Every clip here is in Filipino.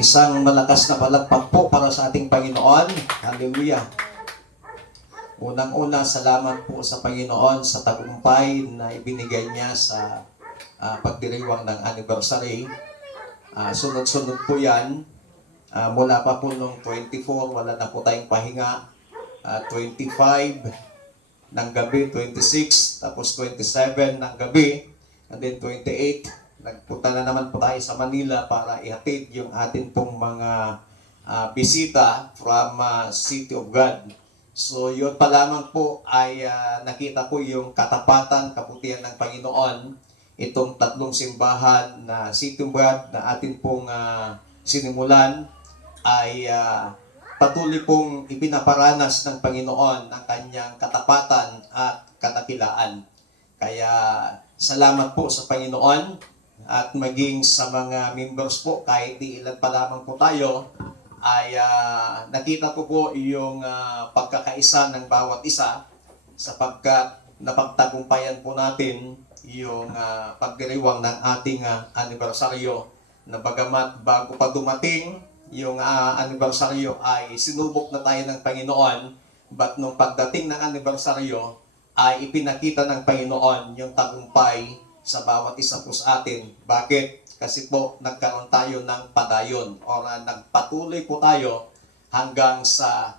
Isang malakas na palakpak po para sa ating Panginoon. Hallelujah. Unang-una, salamat po sa Panginoon sa tagumpay na ibinigay niya sa pagdiriwang ng anniversary. Sunod-sunod po yan. Mula pa po nung 24, wala na po tayong pahinga. 25 ng gabi, 26, tapos 27 ng gabi, and then 28. Nagpunta na naman po tayo sa Manila para ihatid yung atin pong mga bisita from City of God. So yun pa lamang po ay nakita ko yung katapatan, kabutihan ng Panginoon. Itong tatlong simbahan na City of God na atin pong sinimulan ay patuloy pong ipinaparanas ng Panginoon ang kanyang katapatan at kadakilaan. Kaya salamat po sa Panginoon. At maging sa mga members po, kahit di ilan pa lamang po tayo, ay nakita ko po yung pagkakaisa ng bawat isa sapagkat napagtagumpayan po natin yung pagdiriwang ng ating anibersaryo na bagamat bago pa dumating yung anibersaryo ay sinubok na tayo ng Panginoon, but nung pagdating ng anibersaryo ay ipinakita ng Panginoon yung tagumpay sa bawat isa po sa atin. Bakit? Kasi po nagkaroon tayo ng padayon o nagpatuloy po tayo hanggang sa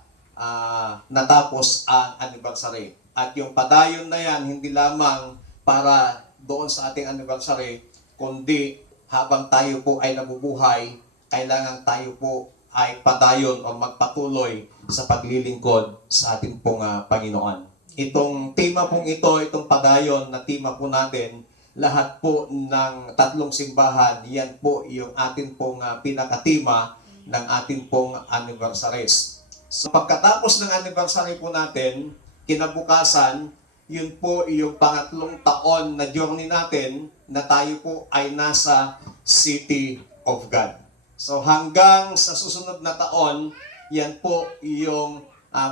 natapos ang anniversary. At yung padayon na yan, hindi lamang para doon sa ating anniversary, kundi habang tayo po ay nabubuhay, kailangan tayo po ay padayon o magpatuloy sa paglilingkod sa ating pong Panginoon. Itong tema pong ito, itong padayon na tema po natin, lahat po ng tatlong simbahan, yan po yung atin pong pinakatima ng atin pong anniversaries. So pagkatapos ng anniversary po natin, kinabukasan, yun po yung pangatlong taon na journey natin na tayo po ay nasa City of God. So hanggang sa susunod na taon, yan po yung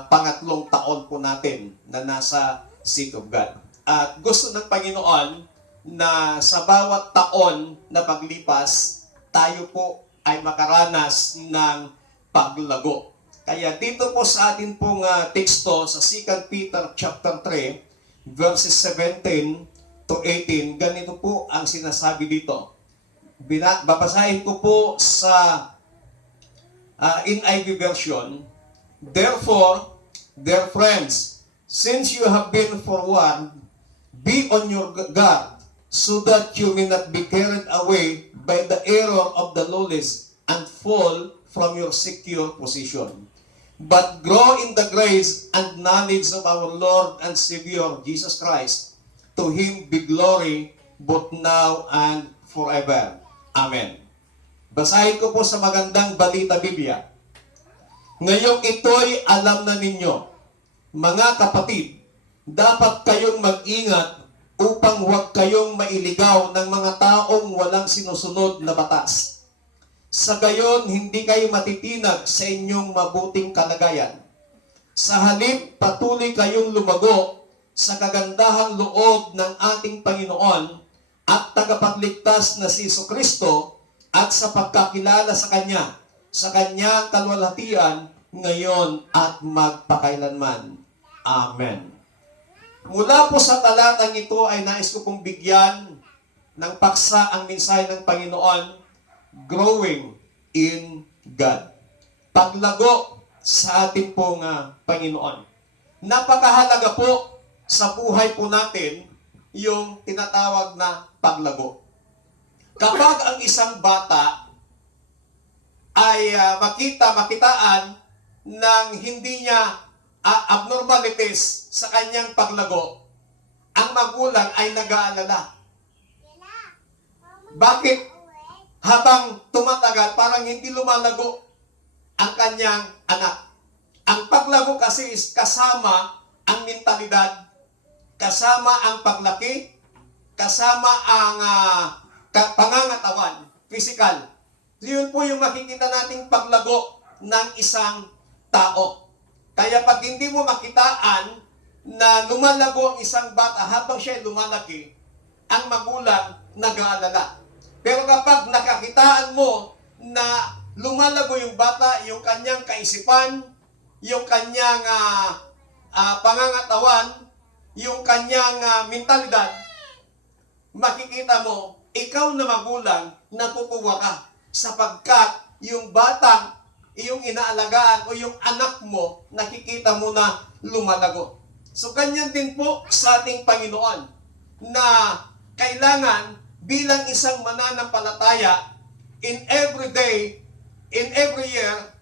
pangatlong taon po natin na nasa City of God. At gusto ng Panginoon na sa bawat taon na paglipas, tayo po ay makaranas ng paglago. Kaya dito po sa atin pong teksto sa 2 Peter chapter 3, verses 17 to 18, ganito po ang sinasabi dito. Babasahin ko po sa NIV version. Therefore, dear friends, since you have been forewarned, be on your guard, so that you may not be carried away by the error of the lawless and fall from your secure position. But grow in the grace and knowledge of our Lord and Savior, Jesus Christ. To Him be glory, both now and forever. Amen. Basahin ko po sa magandang balita Biblia. Ngayong ito'y alam na ninyo, mga kapatid, dapat kayong mag-ingat upang huwag kayong mailigaw ng mga taong walang sinusunod na batas. Sa gayon, hindi kayo matitinag sa inyong mabuting kalagayan. Sa halip, patuloy kayong lumago sa kagandahang loob ng ating Panginoon at tagapagligtas na si Jesucristo at sa pagkakilala sa Kanya, sa Kanyang kalwalhatian, ngayon at magpakailanman. Amen. Mula po sa talatang ito ay nais ko pong bigyan ng paksa ang mensahe ng Panginoon, growing in God. Paglago sa ating pong Panginoon. Napakahalaga po sa buhay po natin yung tinatawag na paglago. Kapag ang isang bata ay makitaan ng hindi niya abnormalities sa kanyang paglago, ang magulang ay nag-aalala. Bakit habang tumatagal, parang hindi lumalago ang kanyang anak? Ang paglago kasi is kasama ang mentalidad, kasama ang paglaki, kasama ang pangangatawan, physical. So yun po yung makikita nating paglago ng isang tao. Kaya pag hindi mo makitaan na lumalago ang isang bata habang siya lumalaki, ang magulang nag-aalala. Pero kapag nakakitaan mo na lumalago yung bata, yung kanyang kaisipan, yung kanyang pangangatawan, yung kanyang mentalidad, makikita mo, ikaw na magulang, natutuwa ka sapagkat yung batang iyong inaalagaan o yung anak mo, nakikita mo na lumalago. So, ganyan din po sa ating Panginoon na kailangan bilang isang mananampalataya in every day, in every year,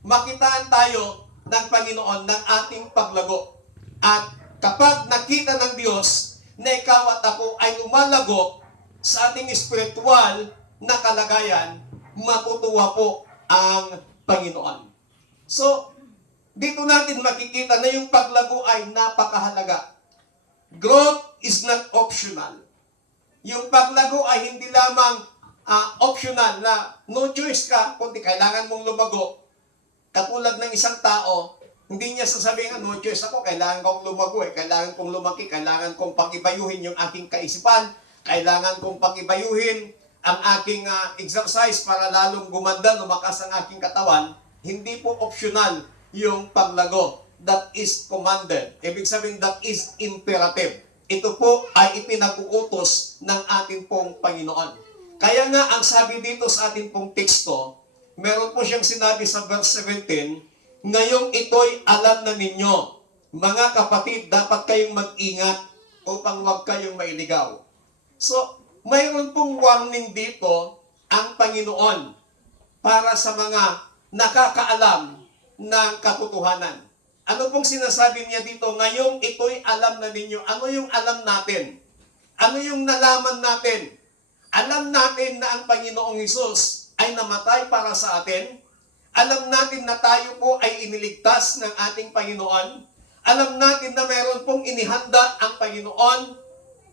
makitaan tayo ng Panginoon ng ating paglago. At kapag nakita ng Diyos na ikaw at ako ay lumalago sa ating spiritual na kalagayan, matutuwa po ang Panginoon. So, dito natin makikita na yung paglago ay napakahalaga. Growth is not optional. Yung paglago ay hindi lamang optional na no choice ka, kundi kailangan mong lumago. Katulad ng isang tao, hindi niya sasabihin, no choice ako, kailangan kong lumago, kailangan kong lumaki, kailangan kong pakibayuhin yung aking kaisipan, kailangan kong pakibayuhin ang aking exercise para lalong gumanda, lumakas ang aking katawan. Hindi po optional yung paglago. That is commanded. Ibig sabihin, that is imperative. Ito po ay ipinag-uutos ng ating pong Panginoon. Kaya nga, ang sabi dito sa ating pong teksto, meron po siyang sinabi sa verse 17, ngayong ito'y alam na ninyo, mga kapatid, dapat kayong mag-ingat upang huwag kayong mailigaw. So, mayroon pong warning dito ang Panginoon para sa mga nakakaalam ng katotohanan. Ano pong sinasabi niya dito? Ngayong ito'y alam na ninyo. Ano yung alam natin? Ano yung nalaman natin? Alam natin na ang Panginoong Hesus ay namatay para sa atin. Alam natin na tayo po ay iniligtas ng ating Panginoon. Alam natin na mayroon pong inihanda ang Panginoon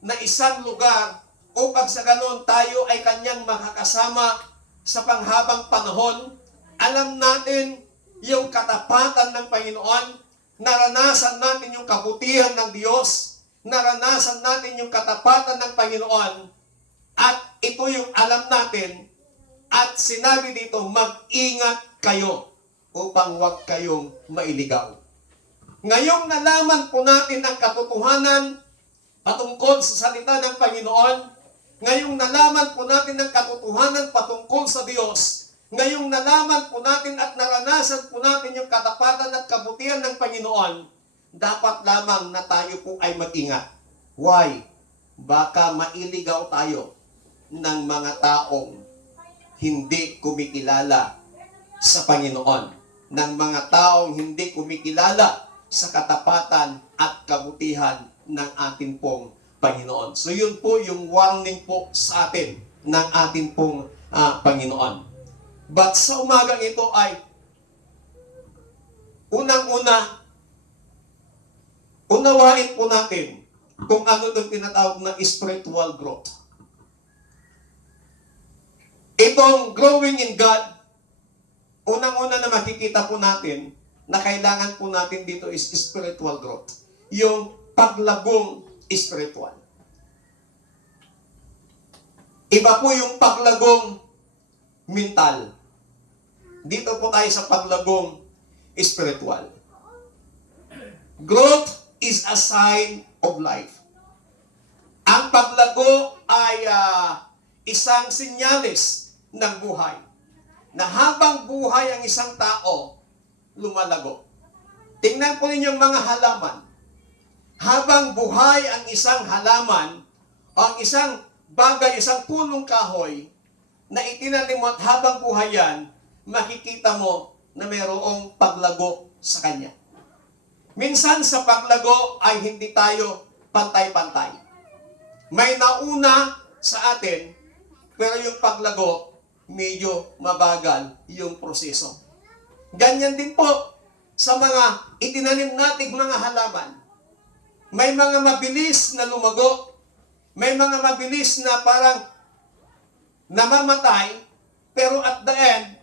na isang lugar upang sa ganon tayo ay kanyang makakasama sa panghabang panahon. Alam natin yung katapatan ng Panginoon. Naranasan natin yung kabutihan ng Diyos. Naranasan natin yung katapatan ng Panginoon. At ito yung alam natin. At sinabi dito, mag-ingat kayo upang huwag kayong mailigaw. Ngayong nalaman po natin ang katotohanan patungkol sa salita ng Panginoon, ngayong nalaman po natin ang katotohanan patungkol sa Diyos, ngayong nalaman po natin at naranasan po natin yung katapatan at kabutihan ng Panginoon, dapat lamang na tayo po ay mag-ingat. Why? Baka mailigaw tayo ng mga taong hindi kumikilala sa Panginoon. Ng mga taong hindi kumikilala sa katapatan at kabutihan ng ating pong Panginoon. So yun po yung warning po sa atin ng ating pong Panginoon. But sa umagang ito ay unang-una, unawain po natin kung ano itong tinatawag na spiritual growth. Itong growing in God, unang-una na makikita po natin na kailangan po natin dito is spiritual growth. Yung paglagong spiritual. Iba po yung paglagong mental. Dito po tayo sa paglagong spiritual. Growth is a sign of life. Ang paglago ay isang sinyalis ng buhay. Na habang buhay ang isang tao, lumalago. Tingnan po ninyo mga halaman. Habang buhay ang isang halaman, o ang isang bagay, isang punong kahoy, na itinanim mo at habang buhay yan, makikita mo na mayroong paglago sa kanya. Minsan sa paglago ay hindi tayo pantay-pantay. May nauna sa atin, pero yung paglago, medyo mabagal yung proseso. Ganyan din po sa mga itinanim nating mga halaman. May mga mabilis na lumago, may mga mabilis na parang namamatay, pero at the end,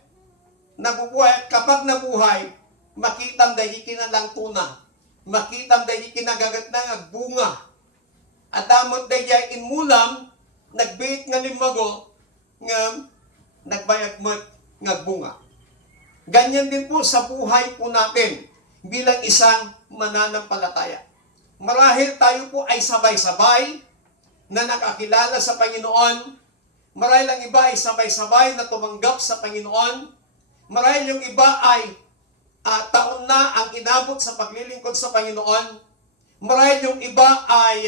nabubuhay. Kapag nabuhay, makitang dahil kinalang tuna, makitang dahil kinagagat na nagbunga, at damot dahil inmulam, nagbait nga limago, nga nagbayag mo nagbunga. Ganyan din po sa buhay po natin bilang isang mananampalataya. Marahil tayo po ay sabay-sabay na nakakilala sa Panginoon. Marahil ang iba ay sabay-sabay na tumanggap sa Panginoon. Marahil yung iba ay taon na ang inabot sa paglilingkod sa Panginoon. Marahil yung iba ay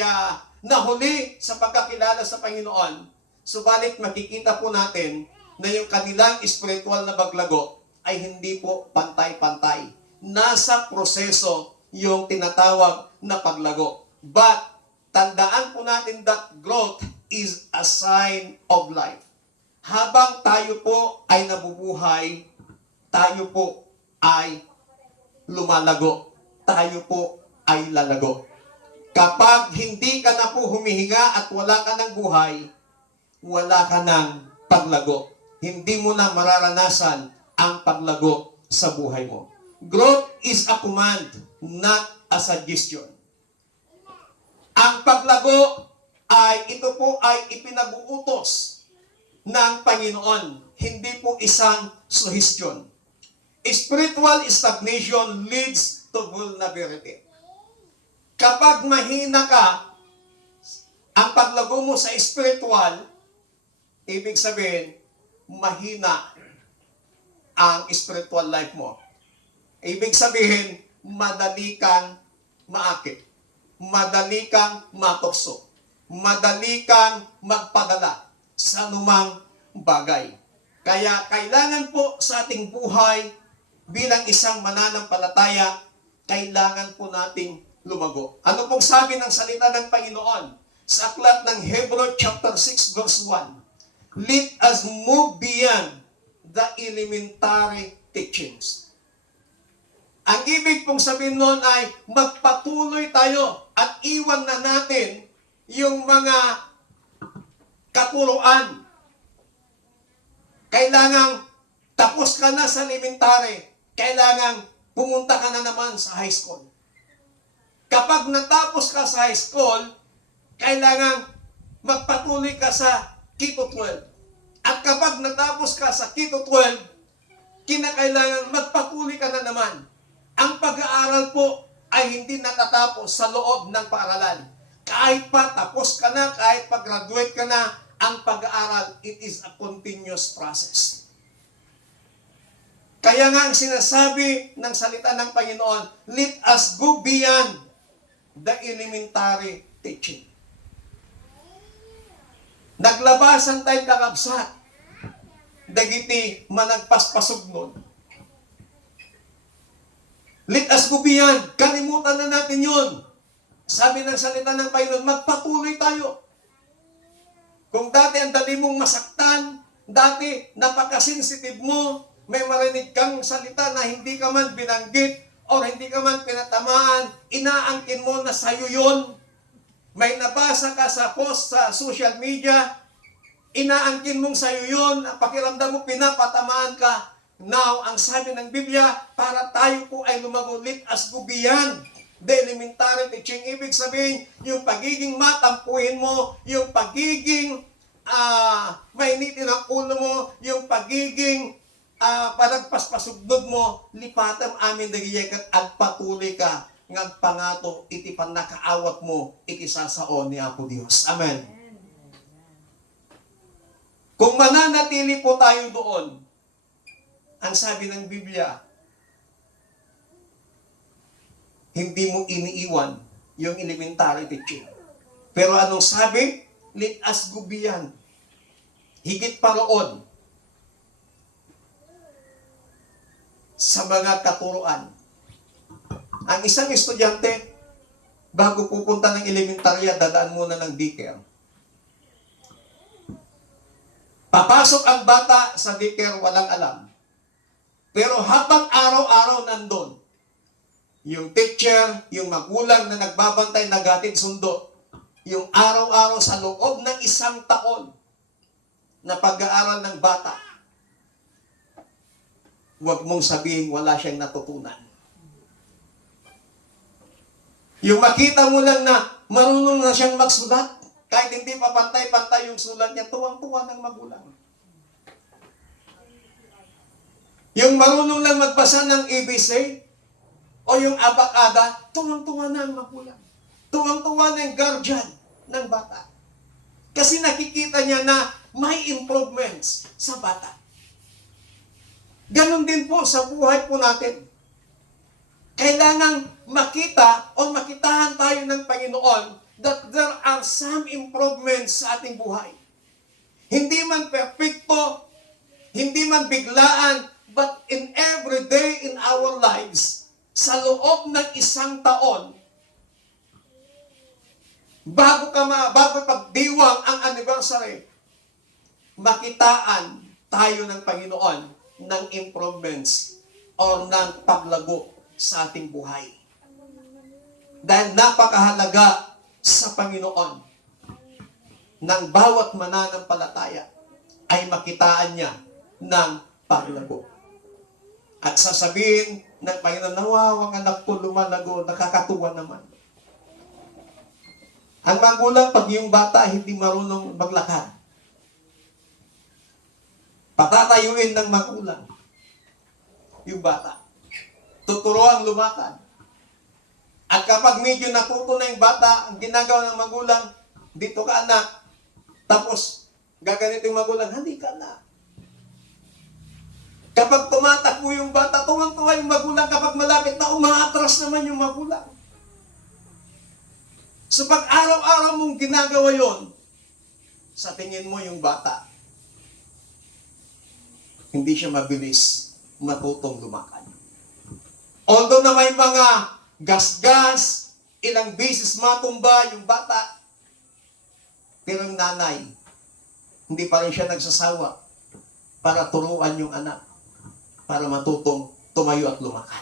nahuli sa pagkakilala sa Panginoon. Subalit makikita po natin na yung kanilang spiritual na paglago ay hindi po pantay-pantay. Nasa proseso yung tinatawag na paglago. But tandaan po natin that growth is a sign of life. Habang tayo po ay nabubuhay, tayo po ay lumalago. Tayo po ay lalago. Kapag hindi ka na po humihinga at wala ka ng buhay, wala ka ng paglago. Hindi mo na mararanasan ang paglago sa buhay mo. Growth is a command, not a suggestion. Ang paglago ito po ay ipinag-uutos ng Panginoon, hindi po isang suggestion. Spiritual stagnation leads to vulnerability. Kapag mahina ka, ang paglago mo sa spiritual, ibig sabihin, mahina ang spiritual life mo. Ibig sabihin, madali kang maakit. Madali kang matukso. Madali kang magpadala sa anumang bagay. Kaya kailangan po sa ating buhay bilang isang mananampalataya, kailangan po nating lumago. Ano pong sabi ng salita ng Panginoon? Sa aklat ng Hebrew chapter 6 verse 1, let us move beyond the elementary teachings. Ang ibig pong sabihin nun ay magpatuloy tayo at iwan na natin yung mga katuruan. Kailangang tapos ka na sa elementary, kailangang pumunta ka na naman sa high school. Kapag natapos ka sa high school, kailangang magpatuloy ka sa Kito 12. At kapag natapos ka sa Kito 12, kinakailangan magpatuloy ka na naman. Ang pag-aaral po ay hindi natatapos sa loob ng paaralan. Kahit pa tapos ka na, kahit pa graduate ka na, ang pag-aaral, it is a continuous process. Kaya nga ang sinasabi ng salita ng Panginoon, let us go beyond the elementary teaching. Naglabasan tayo kakabsat. Dagiti managpaspasugnod. Let us go beyond. Kalimutan na natin yun. Sabi ng salita ng Panginoon, magpatuloy tayo. Kung dati ang dali mong masaktan, dati napaka-sensitive mo, may marinig kang salita na hindi ka man binanggit o hindi ka man pinatamaan, inaangkin mo na sa'yo yun. May nabasa ka sa post sa social media, inaangkin mong sa'yo yun, pakiramdam mo pinapatamaan ka. Now, ang sabi ng Biblia, para tayo po ay lumago, let us go beyond the elementary teaching. Ibig sabihin, yung pagiging matampuhin mo, yung pagiging mainitin ang ulo mo, yung pagiging panagpaspasugnod mo, lipatan amin nagiyakat at patuloy ka ng pangato, iti panakaawat mo, ikisasaon ni Apo Diyos. Amen. Kung mananatili po tayo doon, ang sabi ng Biblia, hindi mo iniiwan yung elementary teaching. Pero anong sabi? Let us go beyond. Higit pa roon sa mga katuruan. Ang isang estudyante, bago pupunta ng elementarya, dadaan muna ng daycare. Papasok ang bata sa daycare, walang alam. Pero habang araw-araw nandun, yung teacher, yung magulang na nagbabantay, naghatid sundo, yung araw-araw sa loob ng isang taon na pag-aaral ng bata, huwag mong sabihin wala siyang natutunan. Yung makita mo lang na marunong na siyang magsulat, kahit hindi pa pantay-pantay yung sulat niya, tuwang-tuwa ng magulang. Yung Yung marunong lang magbasa ng ABC o yung abakada, tuwang-tuwa na ang magulang. Tuwang-tuwa na yung guardian ng bata. Kasi nakikita niya na may improvements sa bata. Ganon din po sa buhay po natin. Kailangang makita o makitahan tayo ng Panginoon that there are some improvements sa ating buhay. Hindi man perfecto, hindi man biglaan, but in every day in our lives, sa loob ng isang taon, bago pagdiwang ang anniversary, makitaan tayo ng Panginoon ng improvements o ng paglago sa ating buhay. Dahil napakahalaga sa Panginoon ng bawat mananampalataya ay makitaan niya ng paglago. At sasabihin ng Panginoon, nawawang anak ko lumalago, nakakatuwa naman. Ang magulang, pag yung bata hindi marunong maglakad, patatayuin ng magulang yung bata. Tuturuan lumakad. At kapag medyo natuto na yung bata, ang ginagawa ng magulang, dito ka anak. Tapos, gaganito yung magulang, hindi ka anak. Kapag tumatakbo yung bata, tuwang-tuwa yung magulang. Kapag malapit na, umaatras naman yung magulang. So pag araw-araw mong ginagawa yon, sa tingin mo yung bata, hindi siya mabilis matutong lumakad. Although na may mga gasgas, ilang beses matumba yung bata, pero yung nanay, hindi pa rin siya nagsasawa para turuan yung anak para matutong tumayo at lumakad.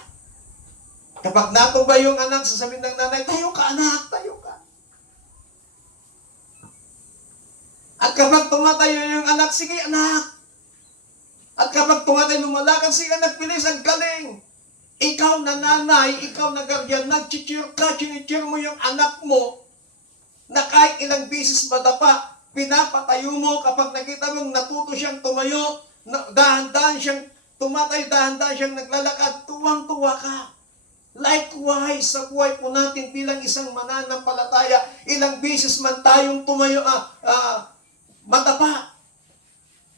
Kapag natumba yung anak, sasabihin ng nanay, tayo ka anak, tayo ka. At kapag tumatayo yung anak, sige anak. At kapag tumatayo lumalakad, sige anak, bilis, ang galing. Ikaw na nanay, ikaw na guardian, nag-cheer ka, chinicheer mo yung anak mo na kahit ilang beses madapa, pinapatayo mo kapag nakita mong natuto siyang tumayo, dahan-dahan siyang tumatayo, dahan-dahan siyang naglalakad, tuwang-tuwa ka. Likewise, sa buhay po natin bilang isang mananampalataya, ilang beses man tayong tumayo, madapa.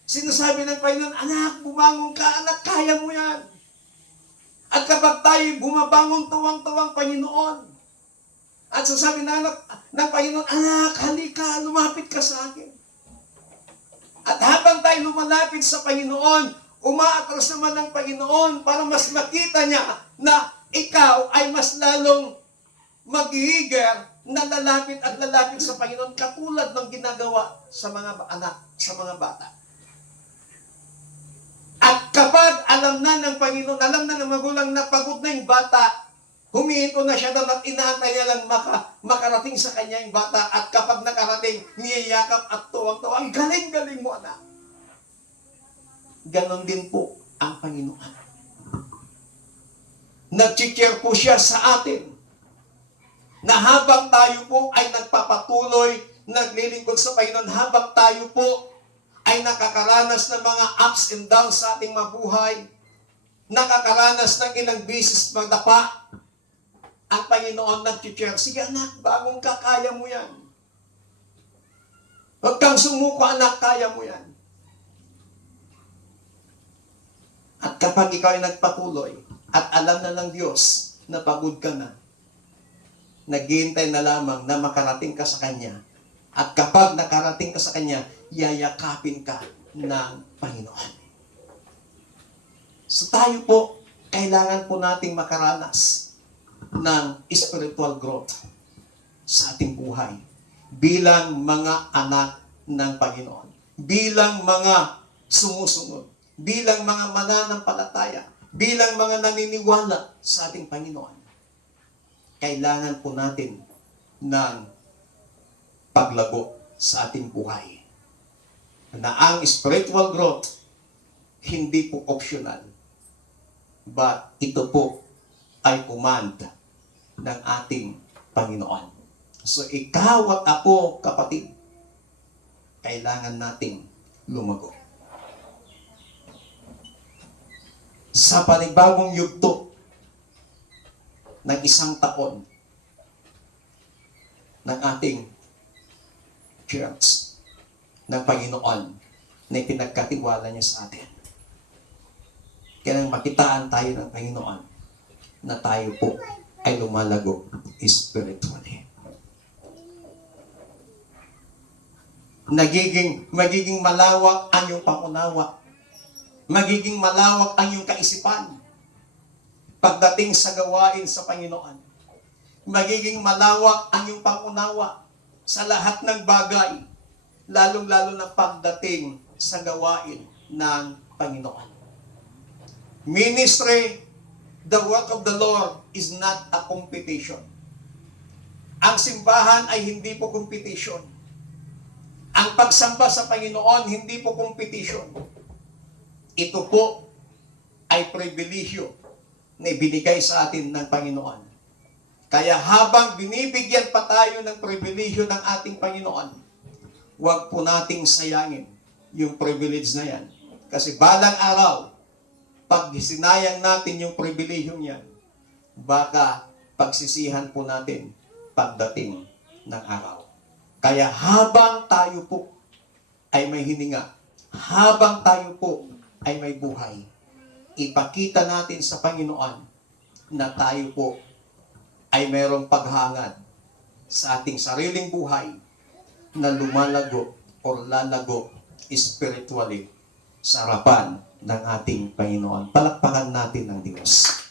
Sinasabi ng Panginoon, anak, bumangon ka, anak, kaya mo yan. At kapag tayo bumabangon, tuwang-tuwang Panginoon. At sasabi ng Panginoon, anak, halika, lumapit ka sa akin. At habang tayo lumalapit sa Panginoon, umaatras naman ng Panginoon para mas makita niya na ikaw ay mas lalong mag-iiger na lalapit at lalapit sa Panginoon katulad ng ginagawa sa mga anak, sa mga bata. At kapag alam na ng Panginoon, alam na ng magulang na pagod na yung bata, humihinto na siya doon at inaantay niya lang makarating sa kanya yung bata. At kapag nakarating, niyayakap at tuwang-tuwa, ang galing-galing mo, anak. Ganon din po ang Panginoon. Nag-cheer po siya sa atin na habang tayo po ay nagpapatuloy, naglilingkod sa Panginoon, habang tayo po ay nakakaranas ng mga ups and downs sa ating mabuhay, nakakaranas ng ilang beses magdapa, ang Panginoon nag-cheer, sige anak, bagong ka, kaya mo yan. Huwag kang sumuko anak, kaya mo yan. At kapag ikaw ay nagpatuloy, at alam na ng Diyos na pagod ka na, naghihintay na lamang na makarating ka sa Kanya. At kapag nakarating ka sa Kanya, yayakapin ka ng Panginoon. So tayo po, kailangan po nating makaranas ng spiritual growth sa ating buhay bilang mga anak ng Panginoon. Bilang mga sumusunod. Bilang mga mananampalataya. Bilang mga naniniwala sa ating Panginoon. Kailangan po natin ng paglago sa ating buhay. Na ang spiritual growth, hindi po optional. But ito po ay command ng ating Panginoon. So ikaw at ako, kapatid, kailangan nating lumago. sa panibagong yugto ng isang taon ng ating church ng Panginoon na pinagkatiwala niya sa atin. Kaya nang makitaan tayo ng Panginoon na tayo po ay lumalago spiritually. Magiging malawak ang iyong pangunawa. Magiging malawak ang iyong kaisipan pagdating sa gawain sa Panginoon. Magiging malawak ang iyong pangunawa sa lahat ng bagay, lalong-lalo na pagdating sa gawain ng Panginoon. Ministry, the work of the Lord is not a competition. Ang simbahan ay hindi po competition. Ang pagsamba sa Panginoon, hindi po competition. Ito po ay pribilehiyo na ibinigay sa atin ng Panginoon. Kaya habang binibigyan pa tayo ng pribilehiyo ng ating Panginoon, huwag po nating sayangin yung privilege na yan. Kasi balang araw, pag sinayang natin yung pribilehiyong yan, baka pagsisihan po natin pagdating ng araw. Kaya habang tayo po ay may hininga, habang tayo po ay may buhay, ipakita natin sa Panginoon na tayo po ay mayroong paghangad sa ating sariling buhay na lumalago o lalago spiritually sa harapan ng ating Panginoon. Palakpakan natin ang Diyos.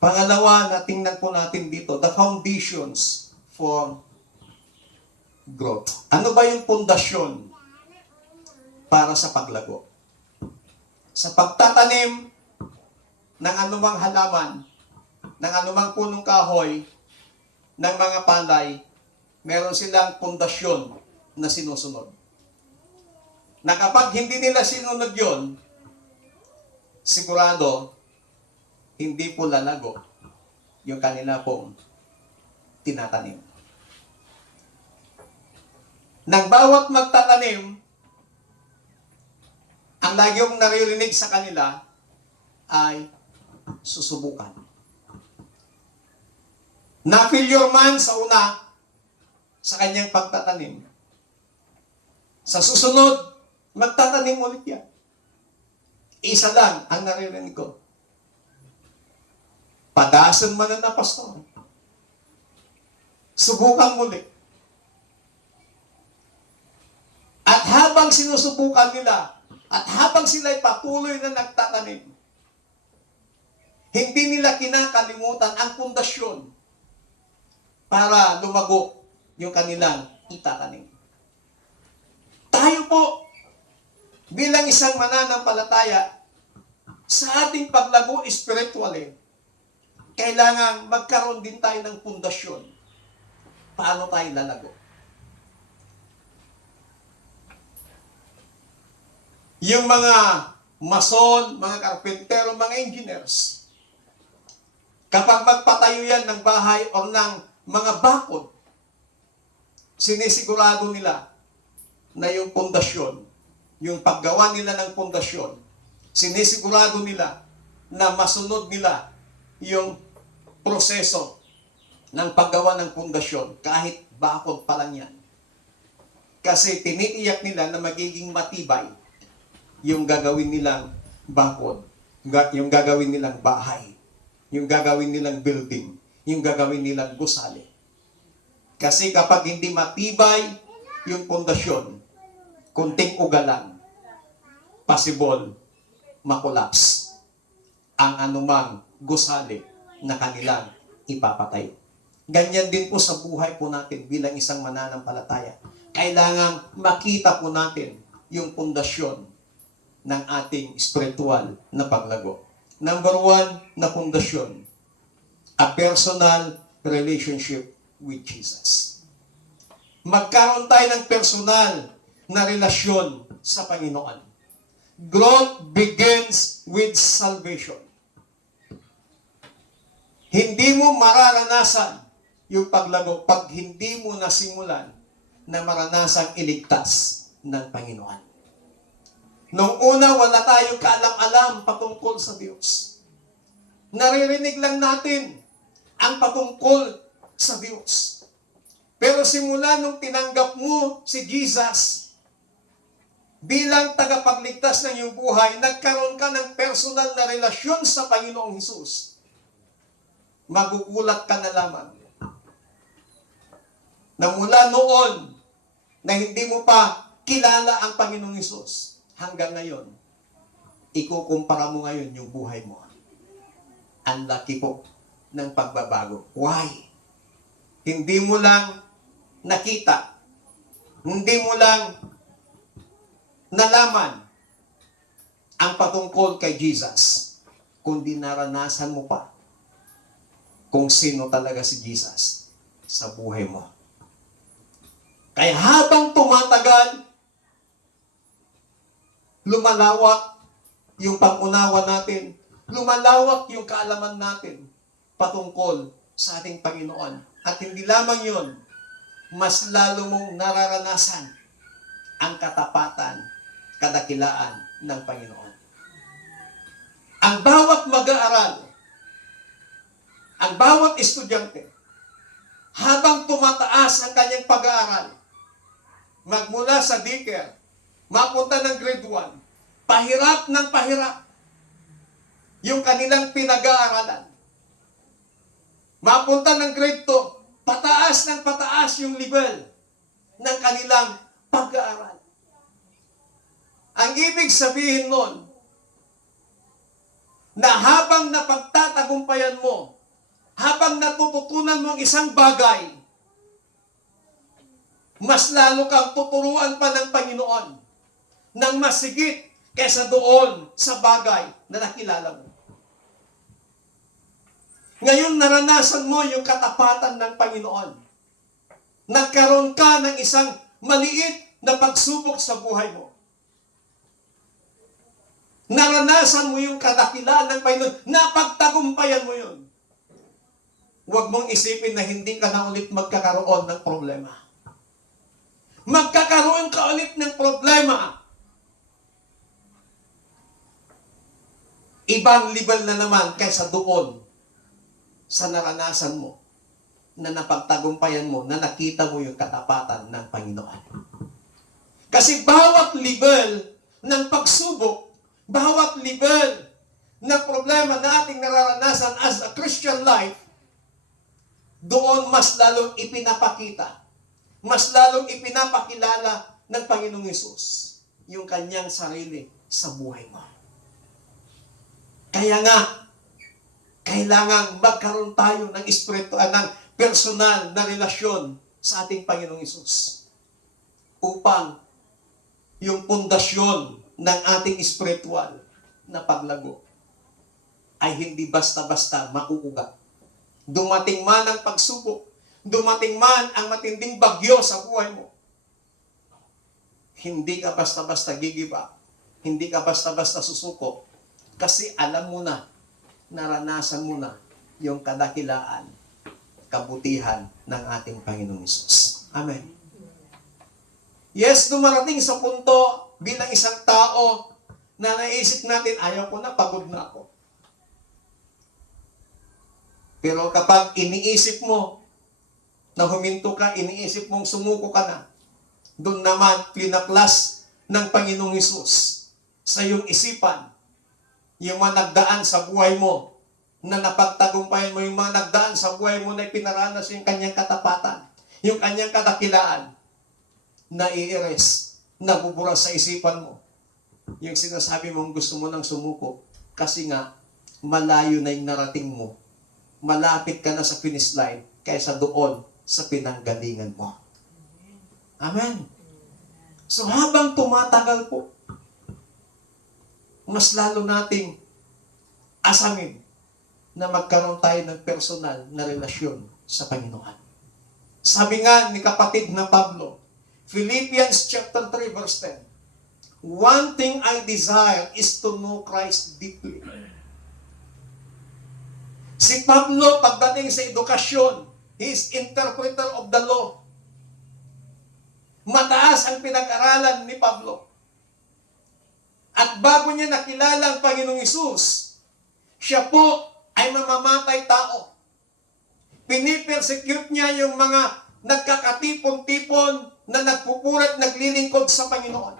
Pangalawa, na tingnan po natin dito, the foundations for growth. Ano ba yung pundasyon para sa paglago? Sa pagtatanim ng anumang halaman, ng anumang punong kahoy, ng mga palay, meron silang pundasyon na sinusunod. Na kapag hindi nila sinunod yon, sigurado, hindi po lalago yung kanila pong tinatanim. Nang bawat magtatanim, ang lagi yung naririnig sa kanila ay susubukan. Na-failure man sa una sa kanyang pagtatanim. Sa susunod, magtatanim ulit yan. Isa lang ang naririnig ko. Padasan man na pastor. Subukan muli. At habang sinusubukan nila, at habang sila'y patuloy na nagtatanim, hindi nila kinakalimutan ang pundasyon para lumago yung kanilang itatanim. Tayo po, bilang isang mananampalataya, sa ating paglago spiritually, kailangan magkaroon din tayo ng pundasyon. Paano tayo lalago? Yung mga mason, mga karpentero, mga engineers, kapag magpatayo yan ng bahay o ng mga bakod, sinisigurado nila na yung pundasyon, yung paggawa nila ng pundasyon, sinisigurado nila na masunod nila yung proseso ng paggawa ng pundasyon kahit bakod pa lang yan. Kasi tinitiyak nila na magiging matibay yung gagawin nilang bakod, yung gagawin nilang bahay, yung gagawin nilang building, yung gagawin nilang gusali. Kasi kapag hindi matibay yung pundasyon, kunting ugalan, possible makolaps ang anumang gusali na kanilang ipapatay. Ganyan din po sa buhay po natin bilang isang mananampalataya. Kailangang makita po natin yung pundasyon ng ating spiritual na paglago. Number 1 na pundasyon, a personal relationship with Jesus. Magkaroon tayo ng personal na relasyon sa Panginoon. Growth begins with salvation. Hindi mo mararanasan yung paglago pag hindi mo nasimulan na maranasang iligtas ng Panginoon. Nung una, wala tayong kaalam-alam patungkol sa Diyos. Naririnig lang natin ang patungkol sa Diyos. Pero simula nung tinanggap mo si Jesus bilang tagapagligtas ng iyong buhay, nagkaroon ka ng personal na relasyon sa Panginoong Hesus. Magugulat ka na lamang na mula noon na hindi mo pa kilala ang Panginoong Hesus, hanggang ngayon, ikukumpara mo ngayon yung buhay mo. Ang laki po ng pagbabago. Why? Hindi mo lang nakita, hindi mo lang nalaman ang patungkol kay Jesus, kundi naranasan mo pa kung sino talaga si Jesus sa buhay mo. Kaya habang tumatagal, lumalawak yung pag-unawa natin, lumalawak yung kaalaman natin patungkol sa ating Panginoon. At hindi lamang yun, mas lalo mong nararanasan ang katapatan, kadakilaan ng Panginoon. Ang bawat mag-aaral, ang bawat estudyante, habang tumataas ang kanyang pag-aaral, magmula sa daycare, mapunta ng grade 1, pahirap ng pahirap yung kanilang pinag-aaralan. Mapunta ng grade 2, pataas ng pataas yung level ng kanilang pag-aaral. Ang ibig sabihin nun, na habang napagtatagumpayan mo, habang natututunan mo ang isang bagay, mas lalo kang tuturuan pa ng Panginoon ng masigit kaysa doon sa bagay na nakilala mo. Ngayon, naranasan mo yung katapatan ng Panginoon. Nagkaroon ka ng isang maliit na pagsubok sa buhay mo. Naranasan mo yung kadakilaan ng Panginoon. Napagtagumpayan mo yun. Huwag mong isipin na hindi ka na ulit magkakaroon ng problema. Magkakaroon ka ulit ng problema. Ibang level na naman kaysa doon sa naranasan mo, na napagtagumpayan mo, na nakita mo yung katapatan ng Panginoon. Kasi bawat level ng pagsubok, bawat level ng problema na ating nararanasan as a Christian life, doon mas lalong ipinapakita, mas lalong ipinapakilala ng Panginoong Hesus yung kanyang sarili sa buhay mo. Kaya nga, kailangan magkaroon tayo ng ng personal na relasyon sa ating Panginoong Hesus upang yung pundasyon ng ating spiritual na paglago ay hindi basta-basta mauugat. Dumating man ang pagsubok, dumating man ang matinding bagyo sa buhay mo, hindi ka basta-basta gigiba, hindi ka basta-basta susuko, kasi alam mo na, naranasan mo na yung kadakilaan, kabutihan ng ating Panginoong Hesus. Amen. Yes, dumarating sa punto bilang isang tao na naisip natin, ayaw ko na, pagod na ako. Pero kapag iniisip mo na huminto ka, iniisip mong sumuko ka na, doon naman pinaklas ng Panginoong Hesus sa iyong isipan, yung mga nagdaan sa buhay mo, na napagtagumpayan mo, yung mga nagdaan sa buhay mo na pinaranas yung kanyang katapatan, yung kanyang kadakilaan, na i-erase, nabubura sa isipan mo. Yung sinasabi mong gusto mo nang sumuko, kasi nga, malayo na yung narating mo. Malapit ka na sa finish line, kaysa doon sa pinanggalingan mo. Amen. So habang tumatagal po, mas lalo nating asamin na magkaroon tayo ng personal na relasyon sa Panginoon. Sabi nga ni kapatid na Pablo, Philippians chapter 3 verse 10, one thing I desire is to know Christ deeply. Si Pablo, pagdating sa edukasyon, he is interpreter of the law. Mataas ang pinag-aralan ni Pablo. At bago niya nakilala ang Panginoong Hesus, siya po ay mamamatay tao. Pinipersecute niya yung mga nagkakatipon-tipon na nagpupurat, naglilingkod sa Panginoon.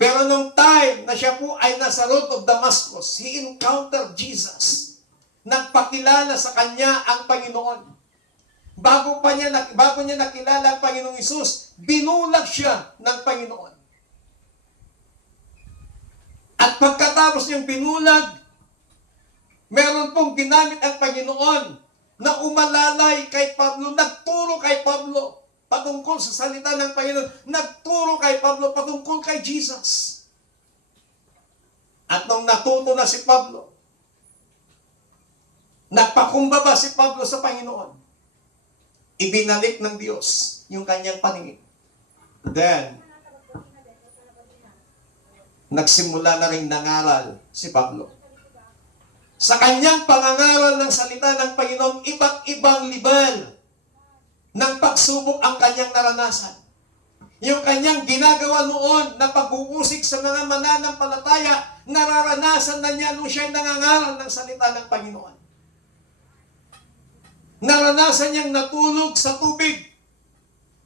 Pero nung time na siya po ay nasa road of Damascus, he encountered Jesus. Nagpakilala sa kanya ang Panginoon. Bago niya nakilala ang Panginoong Hesus, binulag siya ng Panginoon. At pagkatapos niyang binulag, meron pong ginamit ang Panginoon na umalalay kay Pablo, nagturo kay Pablo patungkol sa salita ng Panginoon, nagturo kay Pablo patungkol kay Jesus. At nung natuto na si Pablo, nagpakumbaba si Pablo sa Panginoon, ibinalik ng Diyos yung kanyang paningin. Then, nagsimula na rin nangaral si Pablo. Sa kanyang pangangaral ng salita ng Panginoon, iba't ibang level ng pagsubok ang kanyang naranasan. Yung kanyang ginagawa noon na pag-uusig sa mga mananampalataya, nararanasan na niya nung siya'y nangangaral ng salita ng Panginoon. Naranasan niyang natulog sa tubig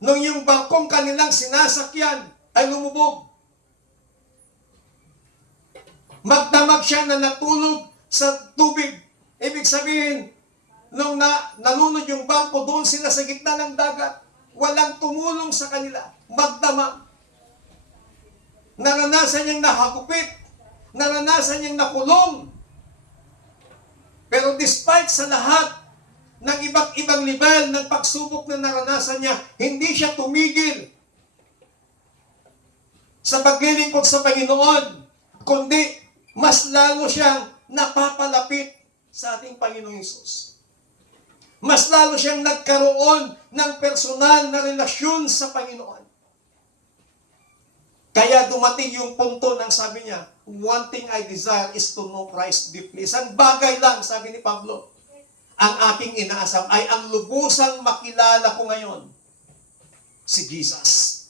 nung yung barkong kanilang sinasakyan ay lumubog. Magdamag siya na natulog sa tubig. Ibig sabihin, nung nalunod yung barko, doon sila sa gitna ng dagat. Walang tumulong sa kanila. Magdamag. Naranasan niyang nahagupit. Naranasan niyang nakulong. Pero despite sa lahat ng iba't ibang level ng pagsubok na naranasan niya, hindi siya tumigil sa paglilingkod sa Panginoon, kundi mas lalo siyang napapalapit sa ating Panginoong Hesus. Mas lalo siyang nagkaroon ng personal na relasyon sa Panginoon. Kaya dumating yung punto ng sabi niya, one thing I desire is to know Christ deeply. Isang bagay lang, sabi ni Pablo, ang aking inaasam ay ang lubusang makilala ko ngayon, si Jesus.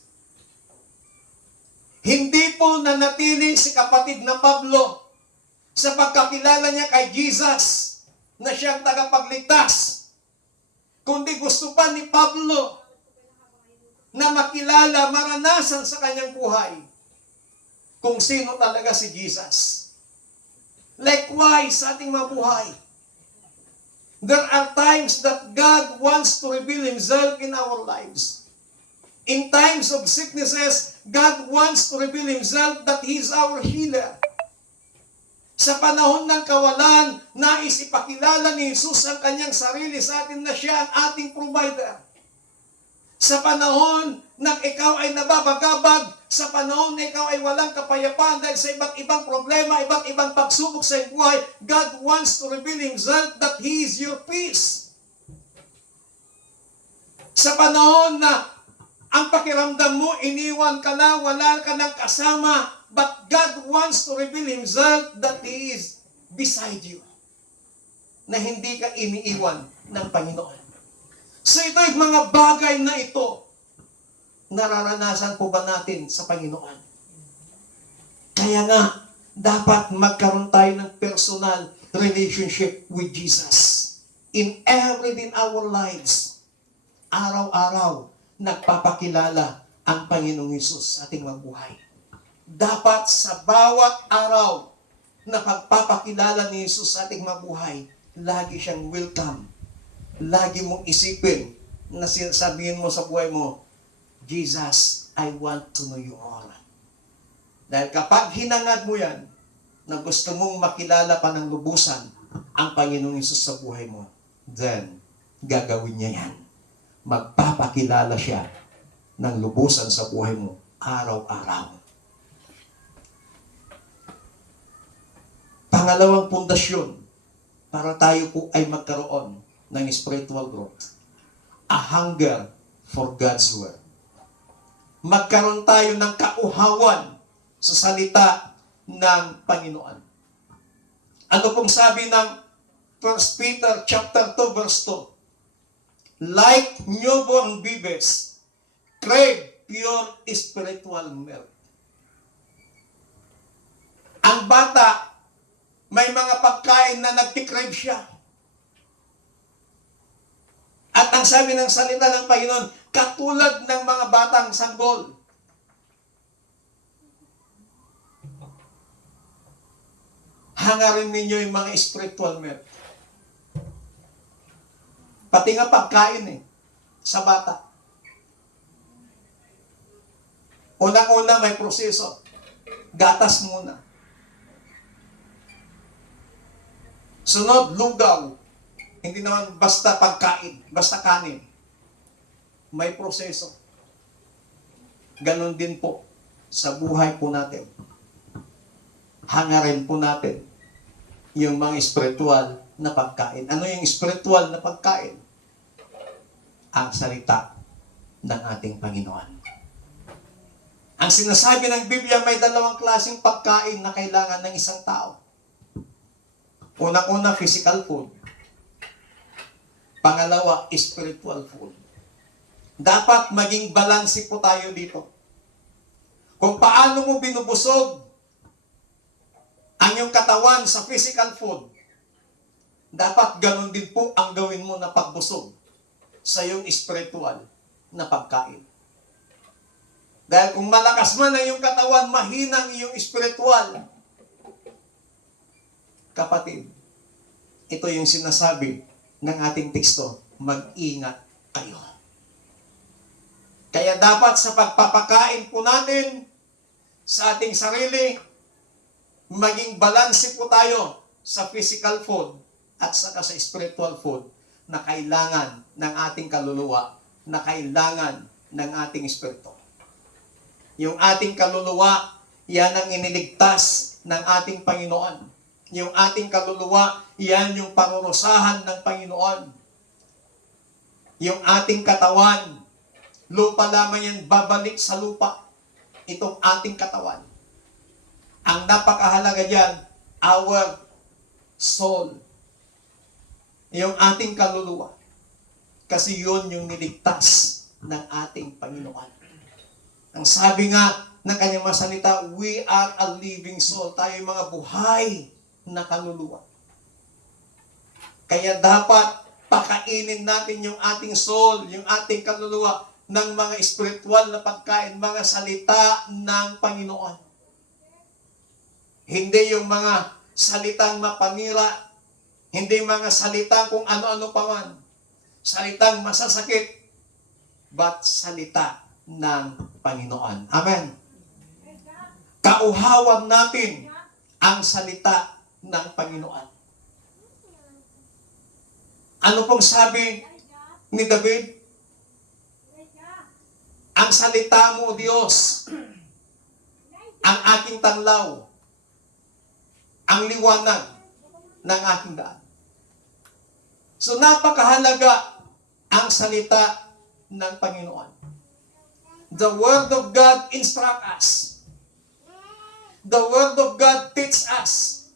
Hindi po nanatili si kapatid na Pablo sa pagkakilala niya kay Jesus na siyang tagapagligtas, kundi gusto pa ni Pablo na makilala, maranasan sa kanyang buhay kung sino talaga si Jesus. Likewise, sa ating mga buhay, there are times that God wants to reveal Himself in our lives. In times of sicknesses, God wants to reveal Himself that He is our healer. Sa panahon ng kawalan, nais ipakilala ni Jesus ang kanyang sarili sa atin na siya ang ating provider. Sa panahon na ikaw ay nababagabag, sa panahon na ikaw ay walang kapayapaan dahil sa iba't ibang problema, iba't ibang pagsubok sa iyong buhay, God wants to reveal Himself that He is your peace. Sa panahon na ang pakiramdam mo, iniwan ka na, wala ka ng kasama, but God wants to reveal Himself that He is beside you. Na hindi ka iniiwan ng Panginoon. So ito yung mga bagay na ito, nararanasan po ba natin sa Panginoon? Kaya nga, dapat magkaroon tayo ng personal relationship with Jesus. In everything in our lives, araw-araw, nagpapakilala ang Panginoong Hesus sa ating mga buhay. Dapat sa bawat araw na pagpapakilala ni Hesus sa ating mga buhay, lagi siyang welcome. Lagi mong isipin na sabihin mo sa buhay mo, Jesus, I want to know you all. Dahil kapag hinangad mo yan, na gusto mong makilala pa ng lubusan ang Panginoong Hesus sa buhay mo, then, gagawin niya yan. Magpapakilala siya ng lubusan sa buhay mo araw-araw. Pangalawang pundasyon para tayo po ay magkaroon ng spiritual growth. A hunger for God's Word. Magkaroon tayo ng kauhawan sa salita ng Panginoon. Ano pong sabi ng 1 Peter chapter 2 verse 2? Like newborn babies, crave pure spiritual milk. Ang bata, may mga pagkain na nagtikrave siya. At ang sabi ng salita ng Panginoon, katulad ng mga batang sanggol. Hangarin ninyo yung mga spiritual milk. Pati nga pagkain sa bata. Unang-una may proseso. Gatas muna. Sunod, lugaw. Hindi naman basta pagkain, basta kanin. May proseso. Ganon din po sa buhay po natin. Hangarin po natin yung mga spiritual na pagkain. Ano yung spiritual na pagkain? Ang salita ng ating Panginoon. Ang sinasabi ng Biblia, may dalawang klaseng pagkain na kailangan ng isang tao. Unang-una, physical food. Pangalawa, spiritual food. Dapat maging balanse po tayo dito. Kung paano mo binubusog ang iyong katawan sa physical food, dapat ganun din po ang gawin mo na pagbusog sa iyong spiritual na pagkain. Dahil kung malakas man ang iyong katawan, mahina ang iyong spiritual. Kapatid, ito yung sinasabi ng ating teksto, mag-ingat kayo. Kaya dapat sa pagpapakain po natin sa ating sarili, maging balanse po tayo sa physical food at saka sa spiritual food na kailangan ng ating kaluluwa, na kailangan ng ating espiritu. Yung ating kaluluwa, yan ang iniligtas ng ating Panginoon. Yung ating kaluluwa, yan yung parurusahan ng Panginoon. Yung ating katawan, lupa lamang yan, babalik sa lupa. Itong ating katawan. Ang napakahalaga dyan, our soul. Yung ating kaluluwa. Kasi yun yung niligtas ng ating Panginoon. Ang sabi nga ng kanyang mga salita, we are a living soul. Tayo yung mga buhay na kaluluwa. Kaya dapat pakainin natin yung ating soul, yung ating kaluluwa ng mga spiritual na pagkain, mga salita ng Panginoon. Hindi yung mga salitang mapanira, hindi mga salitang kung ano-ano pa man. Salitang masasakit, but salita ng Panginoon. Amen. Kauhawan natin ang salita ng Panginoon. Ano pong sabi ni David? Ang salita mo, Diyos, ang aking tanglaw, ang liwanag ng aking daan. So napakahalaga ang salita ng Panginoon. The Word of God instruct us. The Word of God teach us.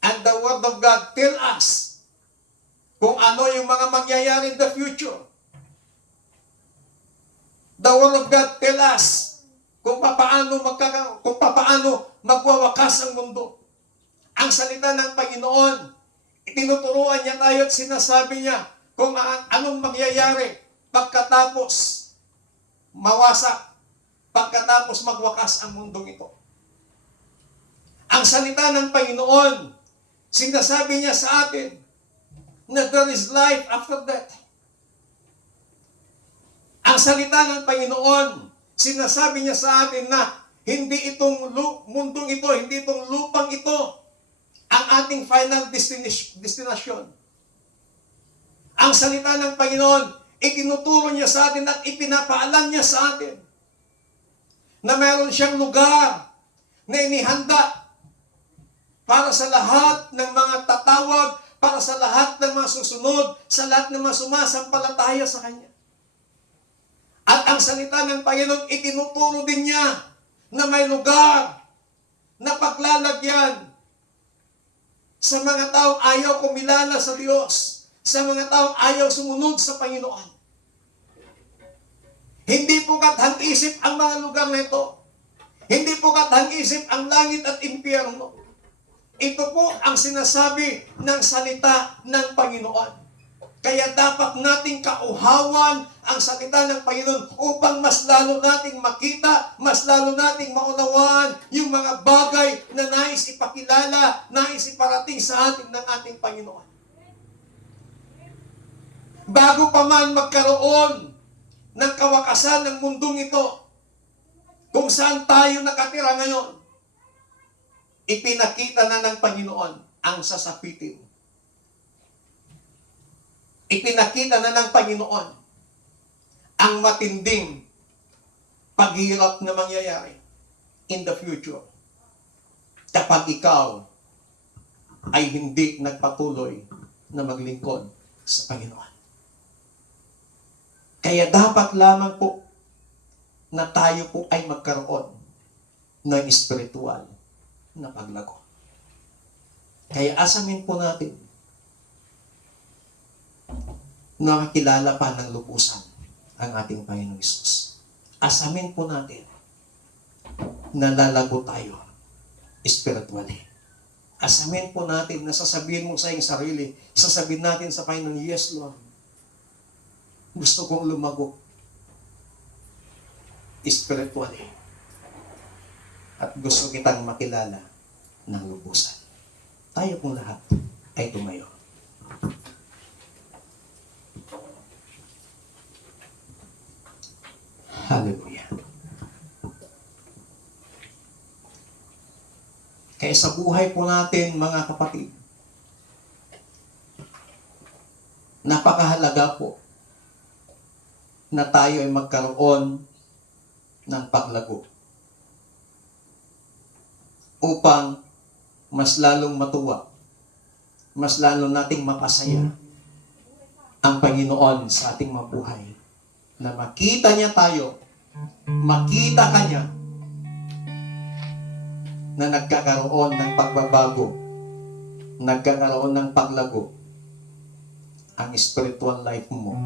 And the Word of God tell us kung ano yung mga mangyayari in the future. The Word of God tell us kung papaano magwawakas ang mundo. Ang salita ng Panginoon, itinuturuan niya tayo at sinasabi niya kung anong mangyayari pagkatapos mawasak, pagkatapos magwakas ang mundong ito. Ang salita ng Panginoon, sinasabi niya sa atin na there is life after death. Ang salita ng Panginoon, sinasabi niya sa atin na hindi itong mundong ito, hindi itong lupang ito ang ating final destination. Ang salita ng Panginoon, itinuturo niya sa atin at ipinapaalam niya sa atin na meron siyang lugar na inihanda para sa lahat ng mga tatawag, para sa lahat ng mga susunod, sa lahat ng mga sumasampalataya sa Kanya. At ang salita ng Panginoon, itinuturo din niya na may lugar na paglalagyan sa mga taong ayaw kumilala sa Diyos, sa mga taong ayaw sumunod sa Panginoon. Hindi po kathan-isip ang mga lugar na ito. Hindi po katang-isip ang langit at impyerno. Ito po ang sinasabi ng salita ng Panginoon. Kaya dapat nating kauhawan ang salita ng Panginoon upang mas lalo nating makita, mas lalo nating maunawaan yung mga bagay na nais ipakilala, nais iparating sa atin ng ating Panginoon. Bago pa man magkaroon ng kawakasan ng mundong ito, kung saan tayo nakatira ngayon, ipinakita na ng Panginoon ang sasapitin. Ipinakita na ng Panginoon ang matinding paghirap na mangyayari in the future kapag ikaw ay hindi nagpatuloy na maglingkod sa Panginoon. Kaya dapat lamang po na tayo po ay magkaroon ng espiritual na paglago. Kaya asamin po natin na makilala pa ng lubusan ang ating Panginoong Hesus. Asamin po natin na lalago tayo spiritually. Asamin po natin na sasabihin mo sa iyong sarili, sasabihin natin sa Panginoon, yes Lord, gusto kong lumago spiritually. At gusto kitang makilala ng lubusan. Tayo pong lahat ay tumayo. Hallelujah. Kaya sa buhay po natin, mga kapatid, napakahalaga po na tayo ay magkaroon ng paglago upang mas lalong matuwa, mas lalong nating mapasaya ang Panginoon sa ating mabuhay. Na makita niya tayo, makita ka niya na nagkakaroon ng pagbabago, nagkakaroon ng paglago ang spiritual life mo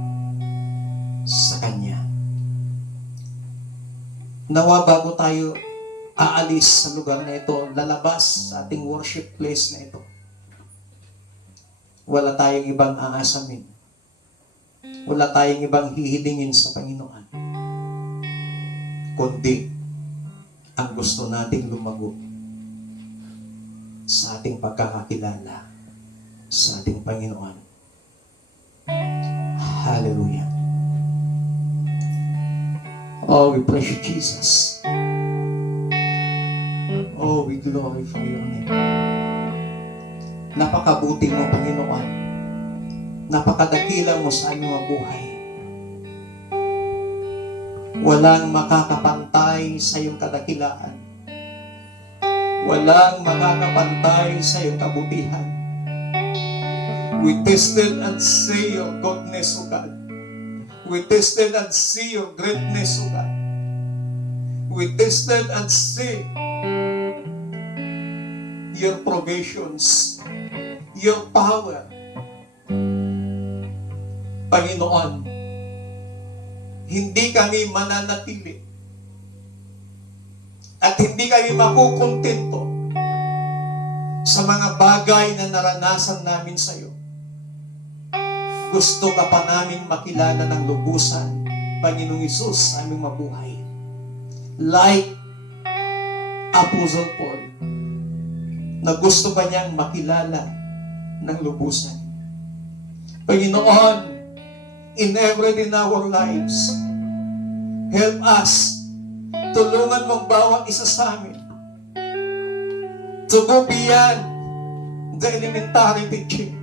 sa Kanya. Nawa bago tayo aalis sa lugar na ito, lalabas sa ating worship place na ito, wala tayong ibang aasamin. Wala tayong ibang hihilingin sa Panginoon, kundi ang gusto nating lumago sa ating pagkakakilala sa ating Panginoon. Hallelujah. Oh, we praise you, Jesus. Oh, we glorify your name. Napakabuti mo, Panginoon. Napakadakila mo sa aming buhay. Walang makakapantay sa iyong kadakilaan. Walang makakapantay sa iyong kabutihan. We tasted and see your goodness, O God. We tasted and see your greatness, O God. We tasted and see your provisions, your power. Panginoon, hindi kami mananatili at hindi kami makukontento sa mga bagay na naranasan namin sa iyo. Gusto ka pa namin makilala ng lubusan, Panginoong Hesus, sa aming mabuhay. Like Apostle Paul, na gusto pa niyang makilala ng lubusan. Panginoon, in everyday in our lives, help us, tulungan mong bawat isa sa amin to go beyond the elementary teaching.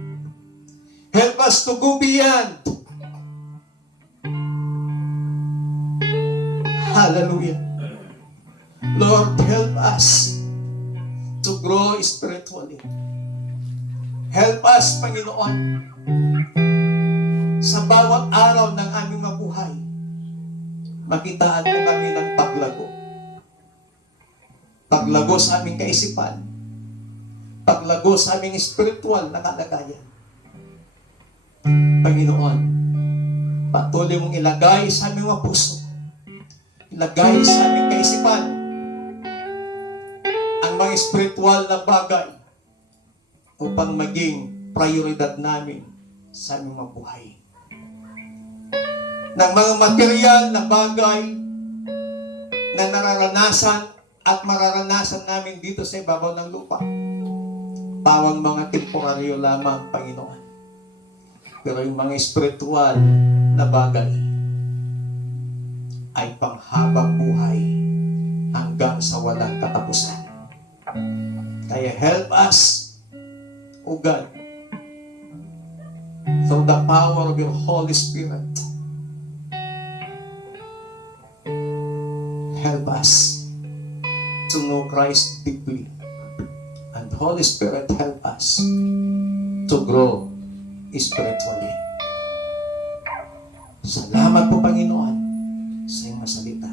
Help us to go beyond. Hallelujah. Lord, help us to grow spiritually. Help us, Panginoon, sa bawat araw ng aming mabuhay, makitaan mo kami ng paglago. Paglago sa aming kaisipan. Paglago sa aming spiritual na kalagayan. Panginoon, patuloy mong ilagay sa aming mga puso. Ilagay sa aming kaisipan mga spiritual na bagay upang maging prioridad namin sa aming mabuhay. Ng mga material na bagay na nararanasan at mararanasan namin dito sa ibabaw ng lupa. Pawang mga temporaryo lamang, Panginoon. Pero yung mga spiritual na bagay ay panghabang buhay hanggang sa walang katapusan. Kaya help us, O God, through the power of your Holy Spirit. Help us to know Christ deeply. And Holy Spirit, help us to grow spiritually. Salamat po, Panginoon, sa iyong masalita.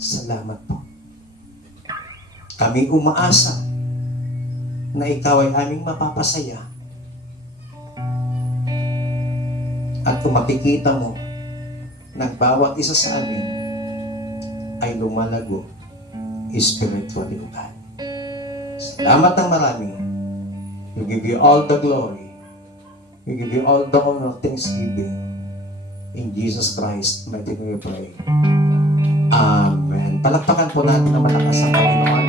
Salamat po. Kami umaasa na ikaw ay aming mapapasaya. At kung makikita mo na bawat isa sa amin ay lumalago spiritually, O God. Salamat ng maraming. We give you all the glory. We give you all the honor, thanksgiving. In Jesus Christ, mighty name we pray. Amen. Palakpakan po natin na malakas ang Panginoon.